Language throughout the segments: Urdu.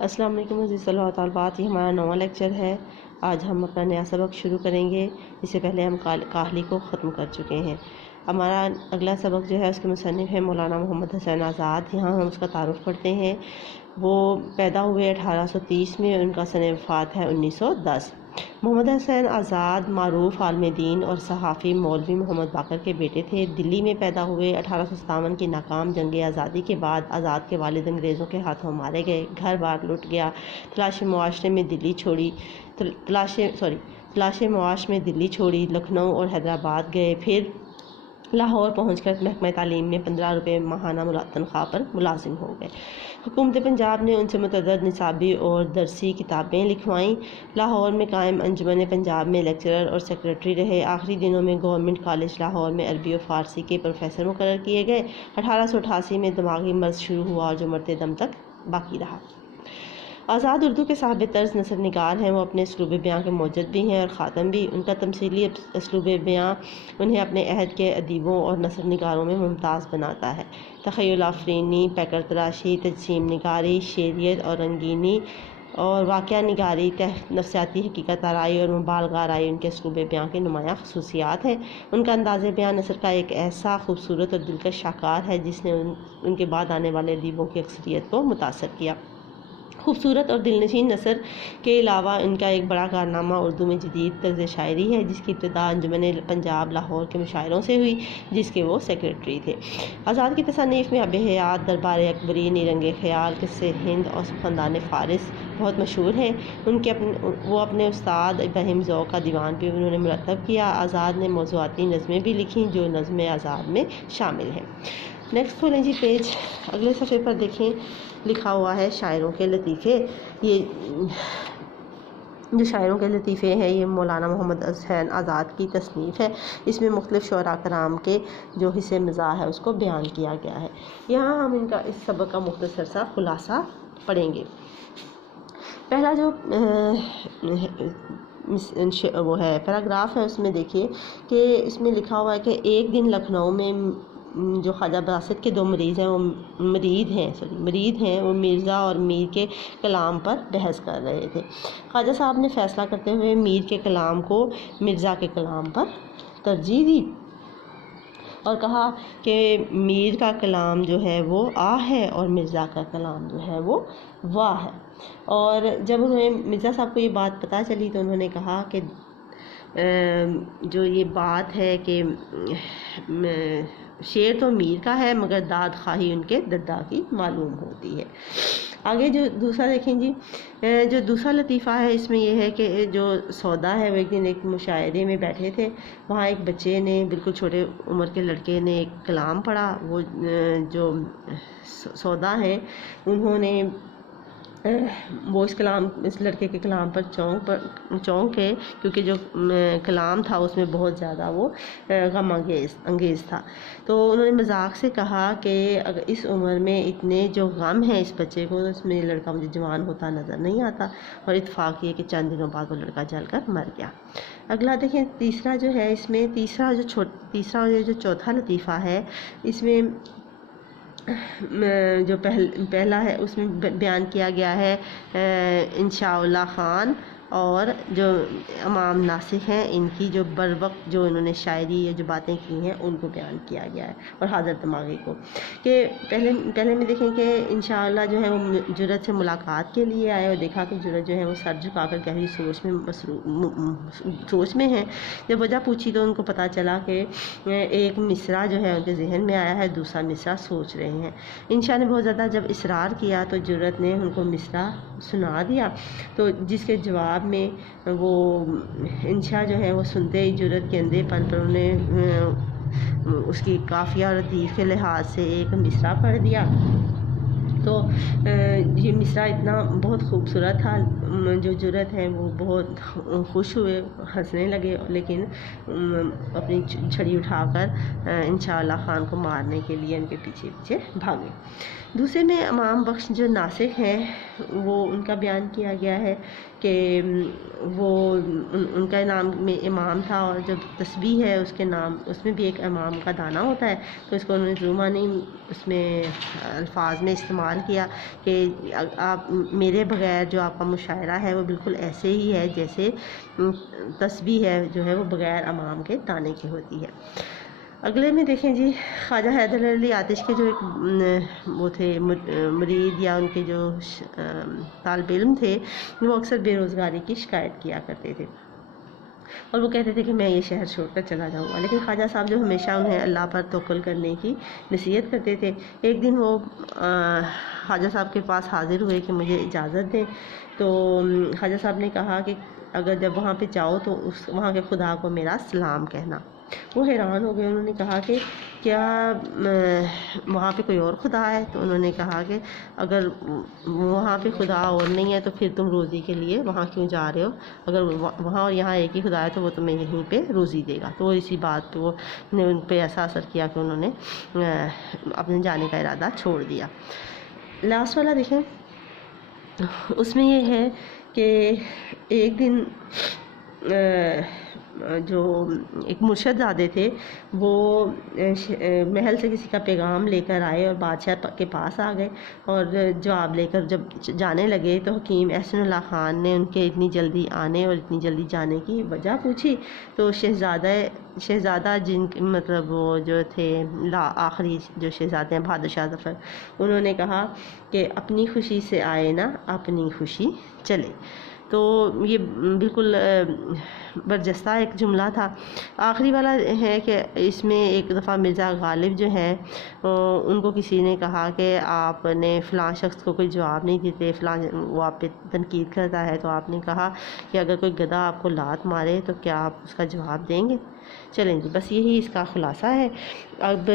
السلام علیکم عزیز اللہ تعالیٰ بات، یہ ہمارا 9واں لیکچر ہے۔ آج ہم اپنا نیا سبق شروع کریں گے۔ اس سے پہلے ہم کاہلی کو ختم کر چکے ہیں۔ ہمارا اگلا سبق جو ہے اس کے مصنف ہے مولانا محمد حسین آزاد۔ یہاں ہم اس کا تعارف پڑھتے ہیں۔ وہ پیدا ہوئے 1830 میں، ان کا سن وفات ہے 1910۔ محمد حسین آزاد معروف عالم دین اور صحافی مولوی محمد باقر کے بیٹے تھے۔ دلی میں پیدا ہوئے۔ 1857 کی ناکام جنگ آزادی کے بعد آزاد کے والد انگریزوں کے ہاتھوں مارے گئے، گھر بار لٹ گیا۔ تلاش معاش میں دلی چھوڑی، لکھنؤ اور حیدرآباد گئے، پھر لاہور پہنچ کر محکمہ تعلیم میں 15 روپے ماہانہ تنخواہ پر ملازم ہو گئے۔ حکومت پنجاب نے ان سے متعدد نصابی اور درسی کتابیں لکھوائیں۔ لاہور میں قائم انجمن پنجاب میں لیکچرر اور سیکریٹری رہے۔ آخری دنوں میں گورنمنٹ کالج لاہور میں عربی و فارسی کے پروفیسر مقرر کیے گئے۔ 1888 میں دماغی مرض شروع ہوا اور جو مرتے دم تک باقی رہا۔ آزاد اردو کے صاحب طرز نثر نگار ہیں۔ وہ اپنے اسلوب بیاں کے موجد بھی ہیں اور خاتم بھی۔ ان کا تمثیلی اسلوب بیاں انہیں اپنے عہد کے ادیبوں اور نثر نگاروں میں ممتاز بناتا ہے۔ تخیل آفرینی، پیکر تراشی، تجسیم نگاری، شعریت اور رنگینی اور واقعہ نگاری، نفسیاتی حقیقت آرائی اور مبالغہ آرائی ان کے اسلوب بیاں کے نمایاں خصوصیات ہیں۔ ان کا انداز بیاں نثر کا ایک ایسا خوبصورت اور دلکش شاہکار ہے جس نے ان کے بعد آنے والے ادیبوں کی اکثریت کو متاثر کیا۔ خوبصورت اور دلنشین نثر کے علاوہ ان کا ایک بڑا کارنامہ اردو میں جدید طرز شاعری ہے، جس کی ابتدا انجمن پنجاب لاہور کے مشاعروں سے ہوئی، جس کے وہ سیکریٹری تھے۔ آزاد کی تصانیف میں آب حیات، دربار اکبری، نیرنگ خیال، قصے ہند اور خاندان فارس بہت مشہور ہیں۔ وہ اپنے استاد ابراہیم ذوق کا دیوان بھی انہوں نے مرتب کیا۔ آزاد نے موضوعاتی نظمیں بھی لکھیں جو نظم آزاد میں شامل ہیں۔ نیکسٹ کھولیں جی پیج، اگلے صفحے پر دیکھیں، لکھا ہوا ہے شاعروں کے لطیفے۔ یہ جو شاعروں کے لطیفے ہیں یہ مولانا محمد حسین آزاد کی تصنیف ہے۔ اس میں مختلف شعراء کرام کے جو حصے مزاح ہے اس کو بیان کیا گیا ہے۔ یہاں ہم ان کا اس سبق کا مختصر سا خلاصہ پڑھیں گے۔ پہلا جو وہ ہے پیراگراف ہے، اس میں دیکھیے کہ اس میں لکھا ہوا ہے کہ ایک دن لکھنؤ میں جو خواجہ باسط کے دو مرید ہیں وہ مرزا اور میر کے کلام پر بحث کر رہے تھے۔ خواجہ صاحب نے فیصلہ کرتے ہوئے میر کے کلام کو مرزا کے کلام پر ترجیح دی اور کہا کہ میر کا کلام جو ہے وہ آ ہے اور مرزا کا کلام جو ہے وہ واہ ہے۔ اور جب انہیں مرزا صاحب کو یہ بات پتہ چلی تو انہوں نے کہا کہ جو یہ بات ہے کہ شعر تو میر کا ہے مگر داد خواہی ان کے ددا کی معلوم ہوتی ہے۔ آگے جو دوسرا دیکھیں جی، جو دوسرا لطیفہ ہے اس میں یہ ہے کہ جو سودا ہے وہ ایک دن ایک مشاعرے میں بیٹھے تھے۔ وہاں ایک بچے نے، بالکل چھوٹے عمر کے لڑکے نے ایک کلام پڑھا۔ وہ جو سودا ہیں انہوں نے وہ اس لڑکے کے کلام پر چونک ہے، کیونکہ جو کلام تھا اس میں بہت زیادہ وہ غم انگیز تھا۔ تو انہوں نے مذاق سے کہا کہ اگر اس عمر میں اتنے جو غم ہیں اس بچے کو، اس میں لڑکا مجھے جوان ہوتا نظر نہیں آتا۔ اور اتفاق یہ کہ چند دنوں بعد وہ لڑکا جل کر مر گیا۔ اگلا دیکھیں، تیسرا جو ہے اس میں تیسرا جو چوتھا لطیفہ ہے اس میں جو پہلا ہے اس میں بیان کیا گیا ہے انشاء اللہ خان اور جو امام ناسخ ہیں ان کی جو بر وقت جو انہوں نے شاعری یا جو باتیں کی ہیں ان کو بیان کیا گیا ہے، اور حاضر دماغی کو کہ پہلے میں دیکھیں کہ انشاءاللہ جو ہے وہ جرت سے ملاقات کے لیے آئے اور دیکھا کہ جرت جو ہے وہ سر جھکا کر گہری سوچ میں ہیں۔ جب وجہ پوچھی تو ان کو پتہ چلا کہ ایک مصرع جو ہے ان کے ذہن میں آیا ہے، دوسرا مصرع سوچ رہے ہیں۔ انشاء نے بہت زیادہ جب اصرار کیا تو جرت نے ان کو مصرع سنا دیا، تو جس کے جواب میں وہ انشاء جو ہے وہ سنتے ہی جرت کے اندھے پن پر انہیں اس کی قافیہ اور ردیف کے لحاظ سے ایک مصرع پڑھ دیا۔ تو یہ مصرع اتنا بہت خوبصورت تھا، جو جرت ہے وہ بہت خوش ہوئے، ہنسنے لگے، لیکن اپنی چھڑی اٹھا کر انشاءاللہ خان کو مارنے کے لیے ان کے پیچھے پیچھے بھاگے۔ دوسرے میں امام بخش جو ناسخ ہیں وہ ان کا بیان کیا گیا ہے کہ وہ ان کا نام میں امام تھا، اور جب تسبیح ہے اس کے نام اس میں بھی ایک امام کا دانہ ہوتا ہے، تو اس کو انہوں نے ظلمانی اس میں الفاظ میں استعمال کیا کہ آپ میرے بغیر جو آپ کا مشاعرہ ہے وہ بالکل ایسے ہی ہے جیسے تسبیح ہے جو ہے وہ بغیر امام کے دانے کی ہوتی ہے۔ اگلے میں دیکھیں جی، خواجہ حیدر علی آتش کے جو ایک وہ تھے مرید یا ان کے جو طالب علم تھے، وہ اکثر بے روزگاری کی شکایت کیا کرتے تھے، اور وہ کہتے تھے کہ میں یہ شہر چھوڑ کر چلا جاؤں گا، لیکن خواجہ صاحب جو ہمیشہ انہیں اللہ پر توکل کرنے کی نصیحت کرتے تھے، ایک دن وہ خواجہ صاحب کے پاس حاضر ہوئے کہ مجھے اجازت دیں، تو خواجہ صاحب نے کہا کہ اگر جب وہاں پہ جاؤ تو وہاں کے خدا کو میرا سلام کہنا۔ وہ حیران ہو گئے، انہوں نے کہا کہ کیا وہاں پہ کوئی اور خدا ہے؟ تو انہوں نے کہا کہ اگر وہاں پہ خدا اور نہیں ہے تو پھر تم روزی کے لیے وہاں کیوں جا رہے ہو؟ اگر وہاں اور یہاں ایک ہی خدا ہے تو وہ تمہیں یہیں پہ روزی دے گا۔ تو اسی بات پہ وہ نے ان پہ ایسا اثر کیا کہ انہوں نے اپنے جانے کا ارادہ چھوڑ دیا۔ لاسٹ والا دیکھیں، اس میں یہ ہے کہ ایک دن جو ایک مرشد زادے تھے وہ محل سے کسی کا پیغام لے کر آئے اور بادشاہ کے پاس آ گئے، اور جواب لے کر جب جانے لگے تو حکیم احسن اللہ خان نے ان کے اتنی جلدی آنے اور اتنی جلدی جانے کی وجہ پوچھی، تو شہزادہ جن مطلب وہ جو تھے آخری جو شہزادے ہیں بہادر شاہ ظفر، انہوں نے کہا کہ اپنی خوشی سے آئے نا اپنی خوشی چلے۔ تو یہ بالکل برجستہ ایک جملہ تھا۔ آخری والا ہے کہ اس میں ایک دفعہ مرزا غالب جو ہیں ان کو کسی نے کہا کہ آپ نے فلاں شخص کو کوئی جواب نہیں دیتے، فلاں وہ آپ پہ تنقید کرتا ہے، تو آپ نے کہا کہ اگر کوئی گدھا آپ کو لات مارے تو کیا آپ اس کا جواب دیں گے؟ چلیں جی، بس یہی اس کا خلاصہ ہے۔ اب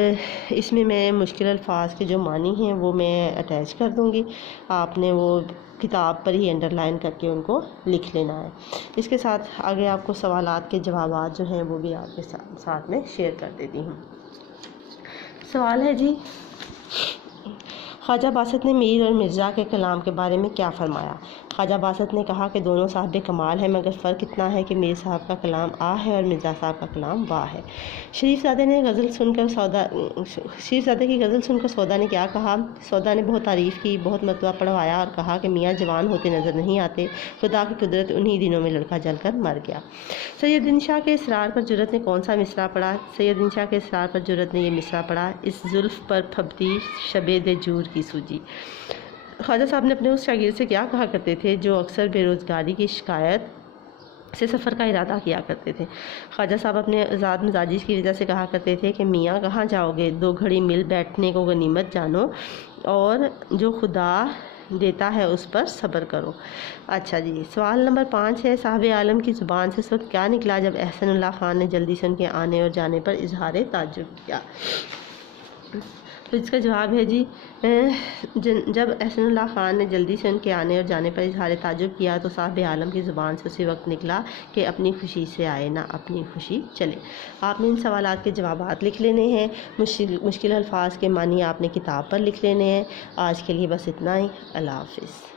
اس میں میں مشکل الفاظ کے جو معنی ہیں وہ میں اٹیچ کر دوں گی، آپ نے وہ کتاب پر ہی انڈر لائن کر کے ان کو لکھ لینا ہے۔ اس کے ساتھ آگے آپ کو سوالات کے جوابات جو ہیں وہ بھی آپ کے ساتھ میں شیئر کر دیتی ہوں۔ سوال ہے جی، خواجہ باسط نے میر اور مرزا کے کلام کے بارے میں کیا فرمایا؟ خواجہ باسط نے کہا کہ دونوں صاحب کمال ہیں، مگر فرق اتنا ہے کہ میر صاحب کا کلام آ ہے اور مرزا صاحب کا کلام واہ ہے۔ شریف زادے کی غزل سن کر سودا نے کیا کہا؟ سودا نے بہت تعریف کی، بہت مرتبہ پڑھوایا اور کہا کہ میاں جوان ہوتے نظر نہیں آتے، خدا کی قدرت انہی دنوں میں لڑکا جل کر مر گیا۔ سیدن شاہ کے اصرار پر جرت نے کون سا مصرع پڑھا؟ سیدن شاہ کے اصرار پر جرت نے یہ مصرع پڑھا، اس زلف پر پھبتی شبِ دجور کی سوجی۔ خواجہ صاحب نے اپنے اس شاگرد سے کیا کہا کرتے تھے جو اکثر بے روزگاری کی شکایت سے سفر کا ارادہ کیا کرتے تھے؟ خواجہ صاحب اپنے آزاد مزاجی کی وجہ سے کہا کرتے تھے کہ میاں کہاں جاؤ گے، 2 گھڑی مل بیٹھنے کو غنیمت جانو اور جو خدا دیتا ہے اس پر صبر کرو۔ اچھا جی، سوال نمبر 5 ہے، صاحب عالم کی زبان سے اس وقت کیا نکلا جب احسن اللہ خان نے جلدی سے ان کے آنے اور جانے پر اظہار تعجب کیا؟ تو اس کا جواب ہے جی، جب احسن اللہ خان نے جلدی سے ان کے آنے اور جانے پر اظہار تعجب کیا تو صاحب عالم کی زبان سے اسی وقت نکلا کہ اپنی خوشی سے آئے نہ اپنی خوشی چلے۔ آپ نے ان سوالات کے جوابات لکھ لینے ہیں، مشکل الفاظ کے معنی آپ نے کتاب پر لکھ لینے ہیں۔ آج کے لیے بس اتنا ہی، اللہ حافظ۔